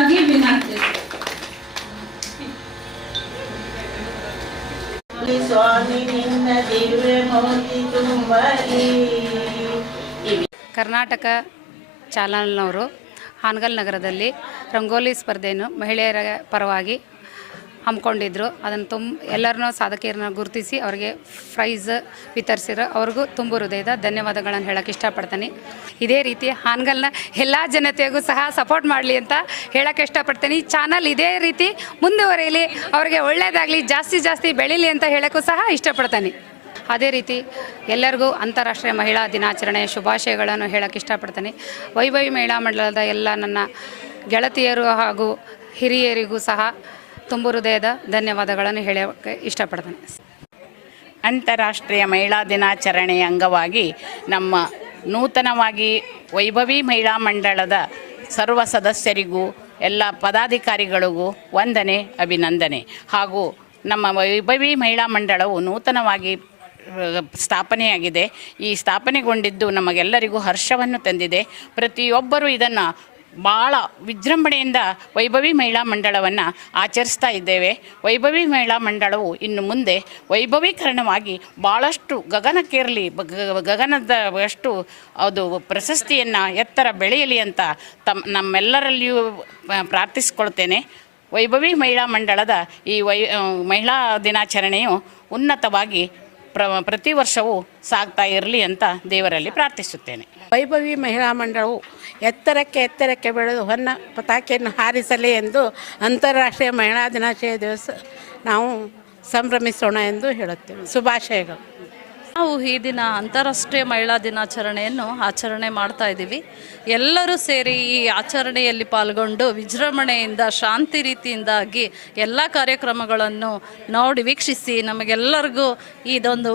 ವಿನಮ್ರವಾಗಿ ವಿನಂತಿ. ಸ್ವಾಮಿ ನಿನ್ನ ದಿವ್ಯ ಮೌತಿ ತುಂಬಲಿ. ಕರ್ನಾಟಕ ಚಾನಲ್ನವರು ಹಾನಗಲ್ ನಗರದಲ್ಲಿ ರಂಗೋಲಿ ಸ್ಪರ್ಧೆಯನ್ನು ಮಹಿಳೆಯರ ಪರವಾಗಿ ಹಮ್ಮಿಕೊಂಡಿದ್ರು. ಅದನ್ನು ಎಲ್ಲರನ್ನೂ ಸಾಧಕಿಯರನ್ನ ಗುರುತಿಸಿ ಅವರಿಗೆ ಪ್ರೈಸ್ ವಿತರಿಸಿರೋ ಅವ್ರಿಗೂ ತುಂಬ ಹೃದಯದ ಧನ್ಯವಾದಗಳನ್ನು ಹೇಳೋಕ್ಕೆ ಇಷ್ಟಪಡ್ತೀನಿ. ಇದೇ ರೀತಿ ಹಾನಗಲ್ನ ಎಲ್ಲ ಜನತೆಗೂ ಸಹ ಸಪೋರ್ಟ್ ಮಾಡಲಿ ಅಂತ ಹೇಳೋಕ್ಕೆ ಇಷ್ಟಪಡ್ತೀನಿ. ಈ ಚಾನಲ್ ಇದೇ ರೀತಿ ಮುಂದುವರಿಯಲಿ, ಅವರಿಗೆ ಒಳ್ಳೆಯದಾಗಲಿ, ಜಾಸ್ತಿ ಬೆಳೀಲಿ ಅಂತ ಹೇಳೋಕ್ಕೂ ಸಹ ಇಷ್ಟಪಡ್ತೀನಿ. ಅದೇ ರೀತಿ ಎಲ್ಲರಿಗೂ ಅಂತಾರಾಷ್ಟ್ರೀಯ ಮಹಿಳಾ ದಿನಾಚರಣೆಯ ಶುಭಾಶಯಗಳನ್ನು ಹೇಳೋಕ್ಕೆ ಇಷ್ಟಪಡ್ತೀನಿ. ವೈಭವಿ ಮಹಿಳಾ ಮಂಡಲದ ಎಲ್ಲ ನನ್ನ ಗೆಳತಿಯರು ಹಾಗೂ ಹಿರಿಯರಿಗೂ ಸಹ ತುಂಬ ಹೃದಯದ ಧನ್ಯವಾದಗಳನ್ನು ಹೇಳೋಕ್ಕೆ ಇಷ್ಟಪಡ್ತೀನಿ. ಅಂತಾರಾಷ್ಟ್ರೀಯ ಮಹಿಳಾ ದಿನಾಚರಣೆಯ ಅಂಗವಾಗಿ ನಮ್ಮ ನೂತನವಾಗಿ ವೈಭವಿ ಮಹಿಳಾ ಮಂಡಳದ ಸರ್ವ ಸದಸ್ಯರಿಗೂ ಎಲ್ಲ ಪದಾಧಿಕಾರಿಗಳಿಗೂ ವಂದನೆ, ಅಭಿನಂದನೆ. ಹಾಗೂ ನಮ್ಮ ವೈಭವಿ ಮಹಿಳಾ ಮಂಡಳವು ನೂತನವಾಗಿ ಸ್ಥಾಪನೆಯಾಗಿದೆ. ಈ ಸ್ಥಾಪನೆಗೊಂಡಿದ್ದು ನಮಗೆಲ್ಲರಿಗೂ ಹರ್ಷವನ್ನು ತಂದಿದೆ. ಪ್ರತಿಯೊಬ್ಬರೂ ಇದನ್ನು ಭಾಳ ವಿಜೃಂಭಣೆಯಿಂದ ವೈಭವಿ ಮಹಿಳಾ ಮಂಡಳವನ್ನು ಆಚರಿಸ್ತಾ ಇದ್ದೇವೆ. ವೈಭವಿ ಮಹಿಳಾ ಮಂಡಳವು ಇನ್ನು ಮುಂದೆ ವೈಭವೀಕರಣವಾಗಿ ಭಾಳಷ್ಟು ಗಗನಕ್ಕೇರಲಿ, ಗಗನದ ಅಷ್ಟು ಅದು ಪ್ರಶಸ್ತಿಯನ್ನು ಎತ್ತರ ಬೆಳೆಯಲಿ ಅಂತ ನಮ್ಮೆಲ್ಲರಲ್ಲಿಯೂ ಪ್ರಾರ್ಥಿಸ್ಕೊಳ್ತೇನೆ. ವೈಭವಿ ಮಹಿಳಾ ಮಂಡಳದ ಈ ಮಹಿಳಾ ದಿನಾಚರಣೆಯು ಉನ್ನತವಾಗಿ ಪ್ರತಿ ವರ್ಷವೂ ಸಾಗ್ತಾ ಇರಲಿ ಅಂತ ದೇವರಲ್ಲಿ ಪ್ರಾರ್ಥಿಸುತ್ತೇನೆ. ವೈಭವಿ ಮಹಿಳಾ ಮಂಡಳವು ಎತ್ತರಕ್ಕೆ ಬೆಳೆದು ಹೊನ್ನ ಪತಾಕೆಯನ್ನು ಹಾರಿಸಲಿ ಎಂದು ಅಂತಾರಾಷ್ಟ್ರೀಯ ಮಹಿಳಾ ದಿನಾಚರಣೆ ದಿವಸ ನಾವು ಸಂಭ್ರಮಿಸೋಣ ಎಂದು ಹೇಳುತ್ತೇವೆ. ಶುಭಾಶಯಗಳು. ನಾವು ಈ ದಿನ ಅಂತಾರಾಷ್ಟ್ರೀಯ ಮಹಿಳಾ ದಿನಾಚರಣೆಯನ್ನು ಆಚರಣೆ ಮಾಡ್ತಾ ಇದ್ದೀವಿ. ಎಲ್ಲರೂ ಸೇರಿ ಈ ಆಚರಣೆಯಲ್ಲಿ ಪಾಲ್ಗೊಂಡು ವಿಜೃಂಭಣೆಯಿಂದ ಶಾಂತಿ ರೀತಿಯಿಂದಾಗಿ ಎಲ್ಲ ಕಾರ್ಯಕ್ರಮಗಳನ್ನು ನೋಡಿ ವೀಕ್ಷಿಸಿ ನಮಗೆಲ್ಲರಿಗೂ ಇದೊಂದು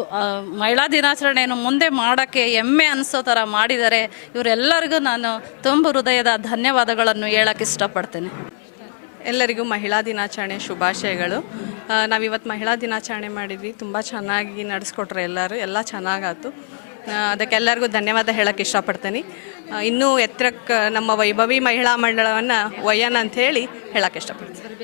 ಮಹಿಳಾ ದಿನಾಚರಣೆಯನ್ನು ಮುಂದೆ ಮಾಡೋಕ್ಕೆ ಹೆಮ್ಮೆ ಅನಿಸೋ ಥರ ಮಾಡಿದ್ದಾರೆ. ಇವರೆಲ್ಲರಿಗೂ ನಾನು ತುಂಬ ಹೃದಯದ ಧನ್ಯವಾದಗಳನ್ನು ಹೇಳೋಕ್ಕೆ ಇಷ್ಟಪಡ್ತೇನೆ. ಎಲ್ಲರಿಗೂ ಮಹಿಳಾ ದಿನಾಚರಣೆ ಶುಭಾಶಯಗಳು. ನಾವಿವತ್ತು ಮಹಿಳಾ ದಿನಾಚರಣೆ ಮಾಡಿದ್ವಿ, ತುಂಬ ಚೆನ್ನಾಗಿ ನಡೆಸ್ಕೊಟ್ರೆ ಎಲ್ಲ ಚೆನ್ನಾಗಾಯ್ತು. ಅದಕ್ಕೆಲ್ಲರಿಗೂ ಧನ್ಯವಾದ ಹೇಳೋಕ್ಕೆ ಇಷ್ಟಪಡ್ತೀನಿ. ಇನ್ನೂ ಎತ್ತರಕ್ಕೆ ನಮ್ಮ ವೈಭವಿ ಮಹಿಳಾ ಮಂಡಳವನ್ನು ಒಯ್ಯೋಣ ಅಂಥೇಳಿ ಹೇಳೋಕ್ಕೆ ಇಷ್ಟಪಡ್ತೀನಿ.